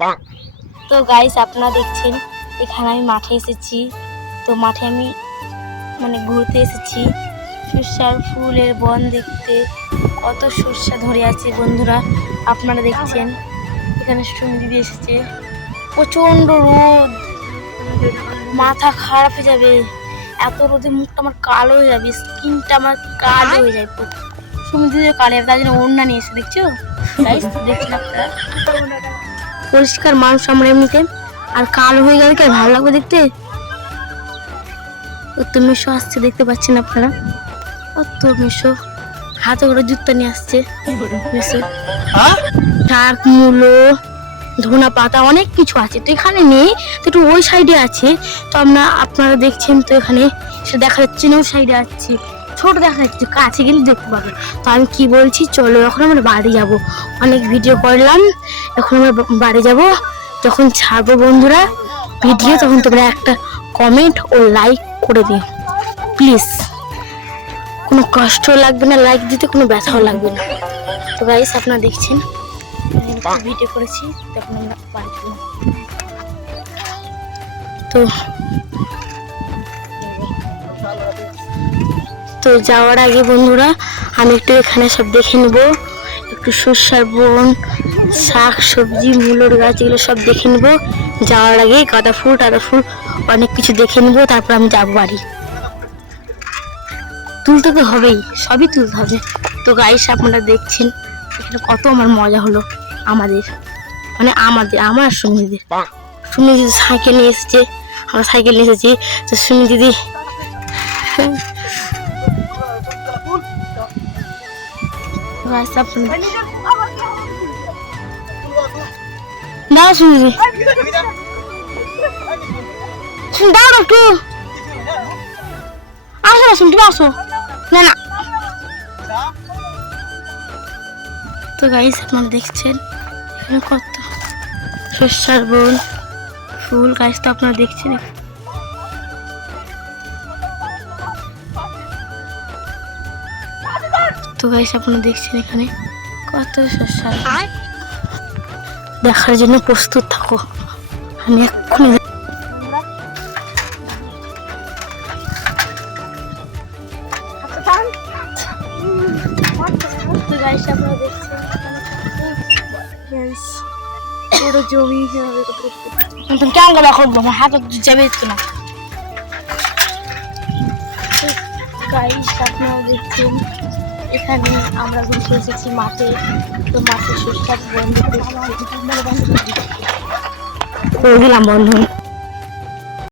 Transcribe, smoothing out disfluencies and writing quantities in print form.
তো গাইস আপনারা দেখছেন এখানে আমি মাঠে এসেছি। তো মাঠে আমি ঘুরতে এসেছি সর্ষার ফুলের বন দেখতে। কত সর্ষা ধরে আছে বন্ধুরা, আপনারা দেখছেন। এখানে সুমিদি এসেছে, প্রচন্ড রোদ, মাথা খারাপ হয়ে যাবে। এত রোদে মুখটা আমার কালো হয়ে যাবে, স্কিনটা আমার কালো হয়ে যায়। সুমিদি কালো, তার জন্য ওড়না নিয়ে এসে দেখছো গাইস, দেখছেন আপনারা। পরিষ্কার মানুষ আমরা এমনিতে, আর কালো হয়ে গেলে কি ভালো লাগবে দেখতে। তো মিশো আসছে, দেখতে পাচ্ছেন আপনারা। তো মিশো হাতে করে জুতো নিয়ে আসছে। মিশো শাক, মূলো, ধনা পাতা অনেক কিছু আছে। তো এখানে নেই, তো একটু ওই সাইডে আছে। তো আপনারা দেখছেন, তো এখানে সে দেখা যাচ্ছে না, ওই সাইডে আছে ছোট দেখা যাচ্ছে, কাছে গেলে দেখতে পাবে। তো আমি কি বলছি, চলো এখন আমরা বাড়ি যাব। অনেক ভিডিও করলাম, এখন আমরা বাড়ি যাব। যখন ছাড়বো বন্ধুরা ভিডিও, তখন তোমরা একটা কমেন্ট ও লাইক করে দিও প্লিজ। কোনো কষ্ট লাগবে না লাইক দিতে, কোনো ব্যথাও লাগবে না। তো গাইস আপনারা দেখছেন ভিডিও করেছি, তখন আমরা বাড়ি যাব। তো যাওয়ার আগে বন্ধুরা আমি একটু এখানে সব দেখে নেব, একটু সর্ষার বন, শাক সবজি, মূলোর গাছ, এগুলো সব দেখে নেব। যাওয়ার আগে গাঁদা ফুল টাদা ফুল অনেক কিছু দেখে নেব, তারপর আমি যাবো বাড়ি। তুলতে তো হবেই, সবই তুলতে হবে। তো গাইস আপনারা দেখছেন এখানে কত আমার মজা হলো আমাদের, আমার সুমি দিদি সাইকেল নিয়ে এসেছে, আমরা সাইকেল নিয়ে এসেছি। তো সুমি দিদি দাও সুমি দিদি, দাও একটু, আসো না শুনতে, আসো না না। তো গাইস আপনারা দেখছেন এখানে কত সর্ষার বন ফুল গাছ, তো আপনারা দেখছেন। তো গাইস আপনারা দেখছেন এখানে কত সর্ষার, দেখার জন্য প্রস্তুত থাকো, আমি এক্ষুনি। জমি কেমন গলা করবো, আমার হাত যাবে না। গাইস আপনারা দেখছেন এখানে আমরা ঘুরতে এসেছি মাঠে। তো মাঠে সর্ষার বন্ধ গেলাম বন্ধু।